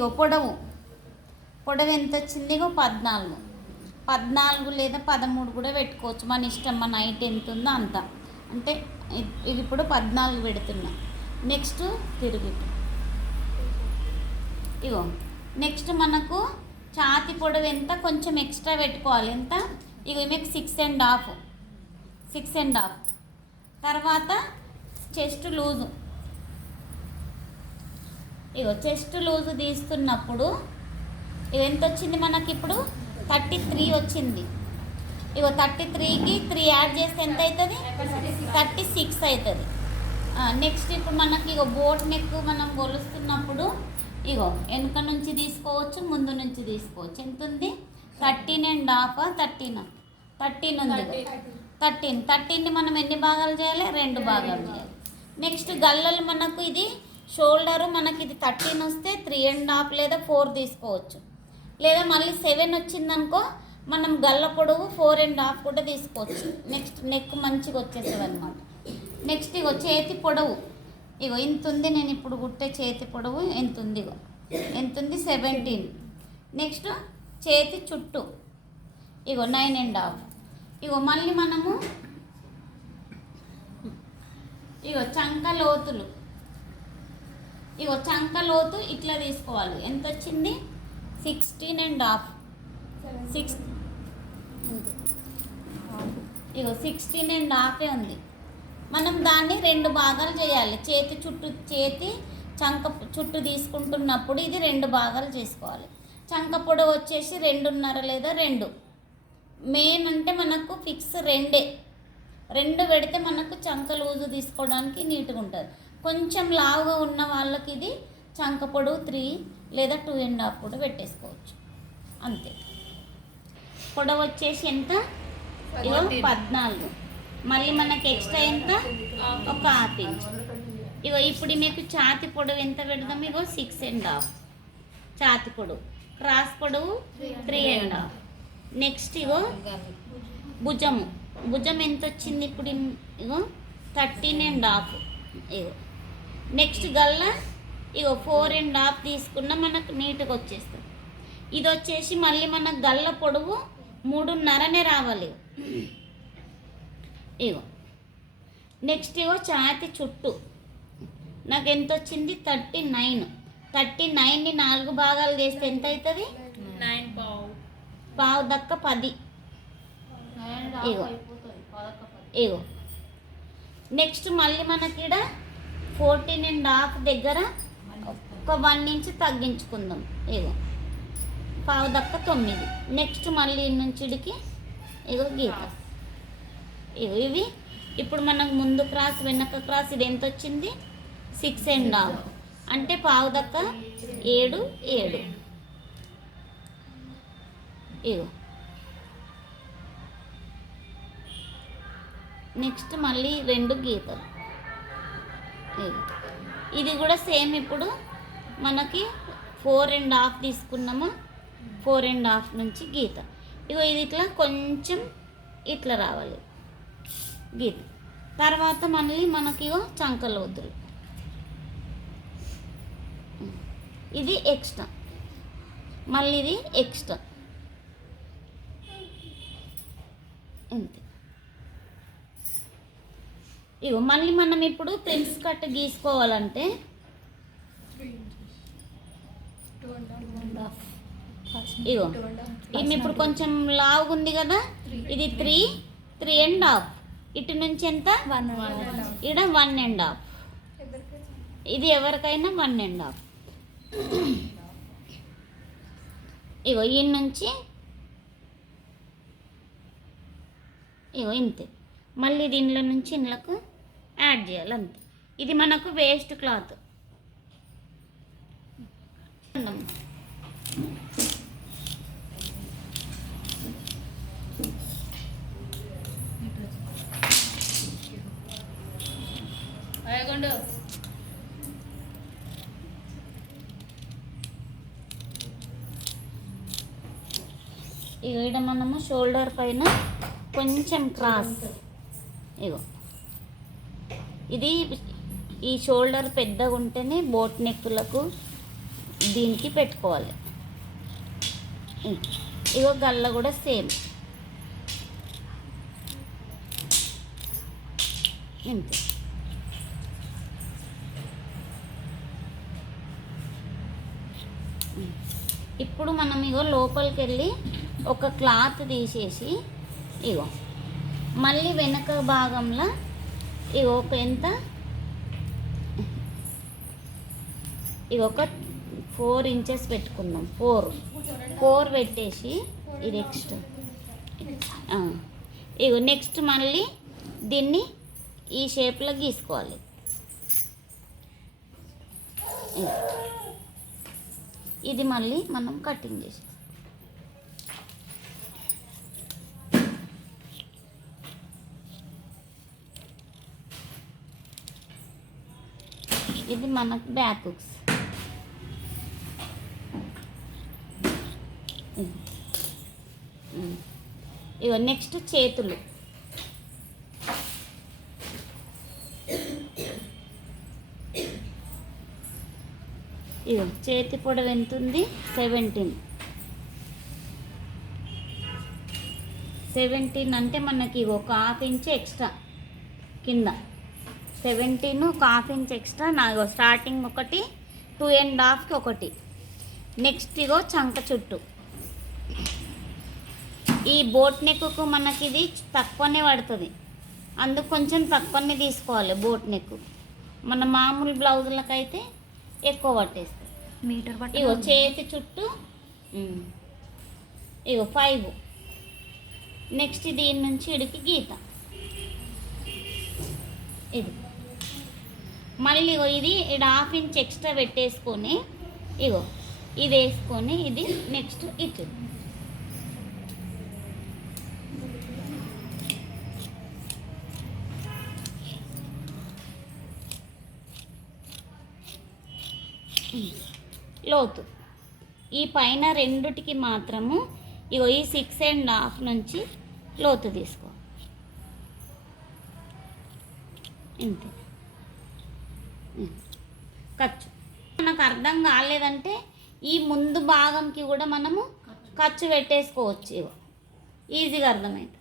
పొడవు పొడవు ఎంత వచ్చింది? 14 14 లేదా 13 కూడా పెట్టుకోవచ్చు, మన ఇష్టం. మన హైట్ ఎంత ఉందో అంత. అంటే ఇది ఇప్పుడు 14 పెడుతున్నా. నెక్స్ట్ తిరిగి ఇగో నెక్స్ట్ మనకు ఛాతి పొడవు ఎంత కొంచెం ఎక్స్ట్రా పెట్టుకోవాలి. ఎంత? ఇగో మీకు 6.5 తర్వాత చెస్ట్ లూజు. ఇగో చెస్ట్ లూజు తీస్తున్నప్పుడు ఎంత వచ్చింది మనకి? ఇప్పుడు 33 వచ్చింది. ఇగో 33కి 3 యాడ్ చేస్తే ఎంత అవుతుంది? 36 అవుతుంది. నెక్స్ట్ ఇప్పుడు మనకి ఇగో బోట్ నెక్ మనం కొలుస్తున్నప్పుడు ఇగో వెనుక నుంచి తీసుకోవచ్చు, ముందు నుంచి తీసుకోవచ్చు. ఎంత ఉంది? 13.5 13 ఉంది. 13ని మనం ఎన్ని భాగాలు చేయాలి? 2 భాగాలు చేయాలి. నెక్స్ట్ గల్లలు మనకు ఇది షోల్డరు మనకి ఇది 13 వస్తే 3.5 లేదా 4 తీసుకోవచ్చు. లేదా మళ్ళీ 7 వచ్చిందనుకో మనం గల్ల పొడవు 4.5 కూడా తీసుకోవచ్చు. నెక్స్ట్ నెక్ మంచిగా వచ్చేస్తుంది అనమాట. నెక్స్ట్ ఇగో చేతి పొడవు ఇగో ఇంత ఉంది. నేను ఇప్పుడు కుట్టే చేతి పొడవు ఎంత ఉంది? ఇగో ఎంత ఉంది? 17. నెక్స్ట్ చేతి చుట్టూ ఇగో 9.5. ఇగో మళ్ళీ మనము ఇగో చంక లోతులు ఇగో చంక లోతు ఇట్లా తీసుకోవాలి. ఎంత వచ్చింది? 16.5. ఇగో 16.5 ఉంది. మనం దాన్ని 2 భాగాలు చేయాలి. చేతి చంక చుట్టూ తీసుకుంటున్నప్పుడు ఇది 2 భాగాలు చేసుకోవాలి. చంక పొడవు వచ్చేసి 2.5 లేదా 2. మెయిన్ అంటే మనకు ఫిక్స్ 2 పెడితే మనకు చంక లూజు తీసుకోవడానికి నీట్గా ఉంటుంది. కొంచెం లావుగా ఉన్న వాళ్ళకి ఇది చంక పొడవు 3 లేదా 2.5 కూడా పెట్టేసుకోవచ్చు. అంతే. పొడవు వచ్చేసి ఎంత? 14. మళ్ళీ మనకి ఎక్స్ట్రా ఎంత? ఒక ½ ఇంచ్. ఇగో ఇప్పుడు మీకు ఛాతి పొడవు ఎంత పెడదాం? ఇగో 6.5 ఛాతి పొడవు. క్రాస్ పొడవు 3.5. నెక్స్ట్ ఇగో భుజం ఎంత వచ్చింది? ఇప్పుడు ఇగో 13.5. ఇగో నెక్స్ట్ గల్ల ఇగో 4.5 తీసుకున్నా మనకు నీట్గా వచ్చేస్తుంది. ఇది వచ్చేసి మళ్ళీ మన గల్ల పొడవు 3.5 రావాలి. ఇగో నెక్స్ట్ ఇగో ఛాతి చుట్టూ నాకు ఎంత వచ్చింది? 39ని 4 భాగాలు చేస్తే ఎంత అవుతుంది? 9.5 దక్క 10. ఇగో నెక్స్ట్ మళ్ళీ మనకి ఇక్కడ 14.5 దగ్గర ఒక 1 ఇంచ్ తగ్గించుకుందాం. ఇగో పావు దక్క 9. నెక్స్ట్ మళ్ళీ నుంచి ఇడికి ఇగో గీత. ఇగో ఇవి ఇప్పుడు మనకు ముందు క్రాస్ వెనక క్రాస్ ఇది ఎంత వచ్చింది? 6.5 అంటే పావు దక్క 7. ఇగో నెక్స్ట్ మళ్ళీ 2 గీతలు. ఇది కూడా సేమ్. ఇప్పుడు మనకి 4.5 తీసుకున్నామా? 4.5 నుంచి గీత. ఇగో ఇది ఇట్లా కొంచెం ఇట్లా రావాలి గీత. తర్వాత మళ్ళీ మనకి ఇగో చంకలోతులు. ఇది ఎక్స్ట్రా, మళ్ళీ ఇది ఎక్స్ట్రా. అంతే. ఇగో మళ్ళీ మనం ఇప్పుడు ప్రిన్స్ కట్ గీసుకోవాలంటే ఇగో ఇది ఇప్పుడు కొంచెం లావుగా ఉంది కదా, ఇది 3.5. ఇటు నుంచి ఎంత? 1.5. ఇక్కడ 1.5. ఇది ఎవరికైనా 1.5. ఇగో ఈ నుంచి ఇగో ఇంతే. మళ్ళీ దీనిలో నుంచి ఇండ్లకు యాడ్ చేయాలి. అంతే. ఇది మనకు వేస్ట్ క్లాత్. ఇక్కడ మనము షోల్డర్ పైన కొంచెం క్రాస్ ఇగో ఇది ఈ షోల్డర్ పెద్దగా ఉంటేనే బోట్ నెక్కులకు దీనికి పెట్టుకోవాలి. ఇగో గల్ల కూడా సేమ్ ఇంతే. ఇప్పుడు మనం ఇగో లోపలికి వెళ్ళి ఒక క్లాత్ తీసేసి ఇగో మళ్ళీ వెనక భాగంలో ఇగో ఒక ఎంత ఇగో ఒక 4 ఇంచెస్ పెట్టుకుందాం. 4 పెట్టేసి ఇది నెక్స్ట్ ఇగో నెక్స్ట్ మళ్ళీ దీన్ని ఈ షేప్లో గీసుకోవాలి. ఇది మళ్ళీ మనం కటింగ్ చేసి ఇది మనకు బ్యాక్ హుక్స్. ఇగో నెక్స్ట్ చేతులు. ఇగో చేతి పొడవు ఎంత ఉంది? 17 అంటే మనకి ఒక ½ ఇంచ్ ఎక్స్ట్రా కింద. 17 ఒక ½ ఇంచ్ ఎక్స్ట్రా. నాకు స్టార్టింగ్ ఒకటి, 2.5కి ఒకటి. నెక్స్ట్ ఇగో చంక చుట్టూ. ఈ బోట్ నెక్కు మనకి ఇది తక్కువనే పడుతుంది, అందుకు కొంచెం తక్కువనే తీసుకోవాలి బోట్ నెక్. మన మామూలు బ్లౌజులకైతే ఎక్కువ పట్టేస్తుంది. మీటర్ పట్టు. ఇగో చేతి చుట్టూ ఇగో 5. నెక్స్ట్ దీని నుంచి ఇడికి గీత. ఇది మళ్ళీ ఇగో ఇది ఇక్కడ ½ ఇంచ్ ఎక్స్ట్రా పెట్టేసుకొని ఇగో ఇది వేసుకొని ఇది నెక్స్ట్ ఇటు. లోతు ఈ పైన రెండుటికి మాత్రము ఇగో ఈ 6.5 నుంచి లోతు తీసుకో. ఇంతే. ఖర్చు మనకు అర్థం కాలేదంటే ఈ ముందు భాగంకి కూడా మనము ఖర్చు పెట్టేసుకోవచ్చు. ఇగో ఈజీగా అర్థమవుతుంది.